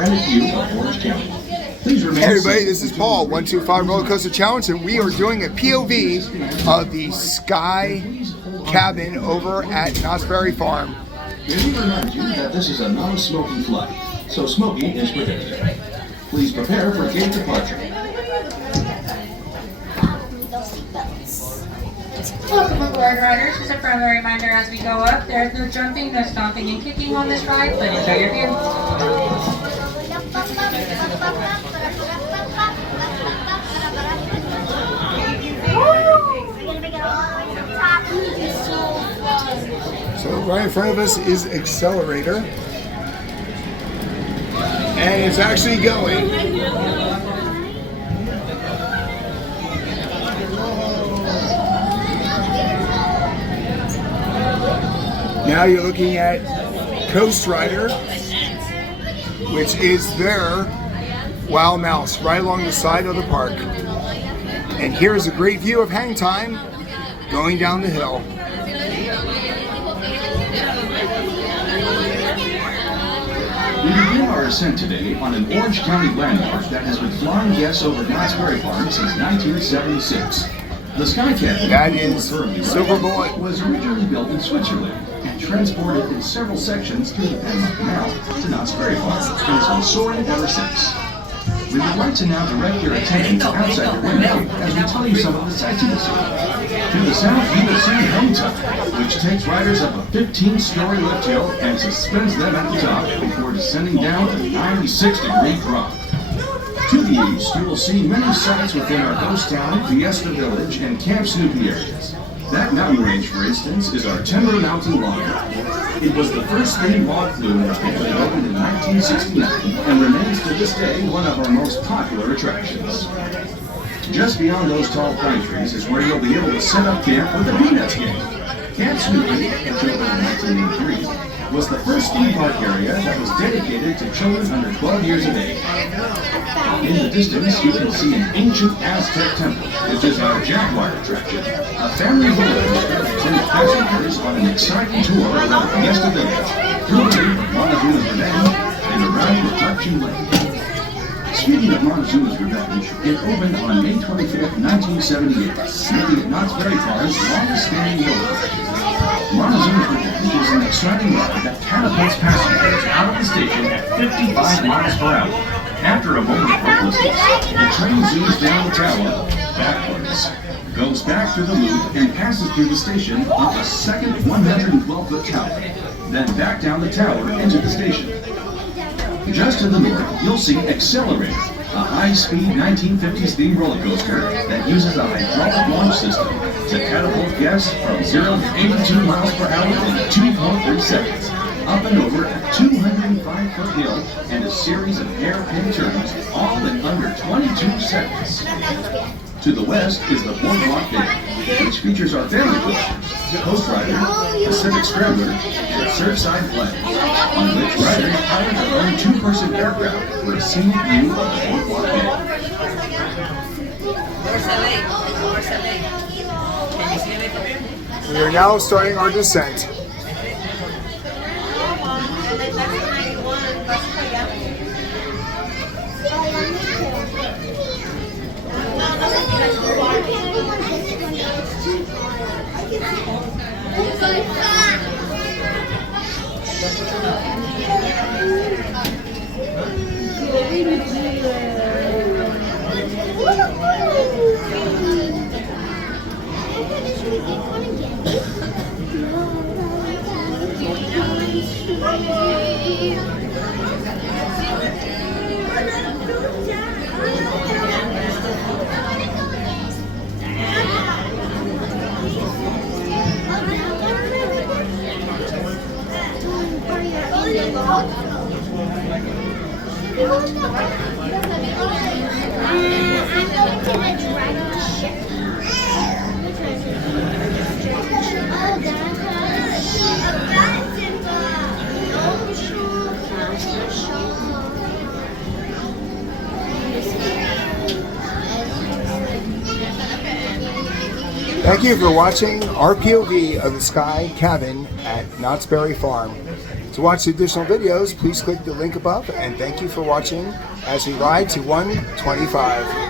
panoramic view of Orange County. Please remain. Hey everybody, this is Paul, 125 Roller Coaster Challenge, and we are doing a POV of the Sky Cabin over at Knott's Berry Farm. Let me remind you that this is a non-smoking flight, so smoking is prohibited. Please prepare for gate departure. Welcome aboard, riders. Just a friendly reminder as we go up, there's no jumping, no stomping and kicking on this ride, but enjoy your view. So right in front of us is Accelerator, and it's actually going. Now you're looking at Coast Rider, which is their Wow Mouse right along the side of the park. And here's a great view of Hang Time going down the hill. We begin our ascent today on an Orange County landmark that has been flying guests over Knott's Berry Farm since 1976. The Sky Cabin, that is Silver Bullet, was originally built in Switzerland and transported in several sections through the Panama Canal to Knott's Berry Farm, and has been soaring ever since. We would like to now direct your attention outside the window as we tell you some of the sights you will see. To the south, you will see Hang Time, which takes riders up a 15-story lift hill and suspends them at the top before descending down a 96-degree drop. To the east, you will see many sights within our ghost town, Fiesta Village, and Camp Snoopy areas. That mountain range, for instance, is our Timber Mountain Log. It was the first themed log flume that opened in 1969 and remains to this day one of our most popular attractions. Just beyond those tall pine trees is where you'll be able to set up camp with the Peanuts Gang. Camp Snoopy, which opened in 1983, was the first theme park area that was dedicated to children under 12 years of age. In the distance, you can see an ancient Aztec temple, which is our Jaguar attraction, a family village that will send passengers on an exciting tour around Fiesta Village, through the loop of Montezuma's Revenge, and around Reflection Lake. Speaking of Montezuma's Revenge, it opened on May 25th, 1978, making it Knott's Berry Farm's longest-standing roller coaster. Montezuma's Revenge is an exciting ride that catapults passengers out of the station at 55 miles per hour. After a moment of hopelessness, the train zooms down the tower backwards, goes back through the loop, and passes through the station up a second 112-foot tower, then back down the tower into the station. Just to the north, you'll see Accelerator, a high-speed 1950s themed roller coaster that uses a hydraulic launch system to catapult guests from 0 to 82 miles per hour in 2.3 seconds, up and over a 205-foot hill and a series of hairpin turns, all in under 22 seconds. To the west is the Boardwalk Bay, which features our family coasters, Coast Rider, Pacific Scrambler, and Surfside Flag, on which riders pilot their own two-person aircraft for a scenic view of the Boardwalk Bay. We are now starting our descent. Thank you for watching our POV of the Sky Cabin at Knott's Berry Farm. To watch the additional videos, please click the link above, and thank you for watching as we ride to 125.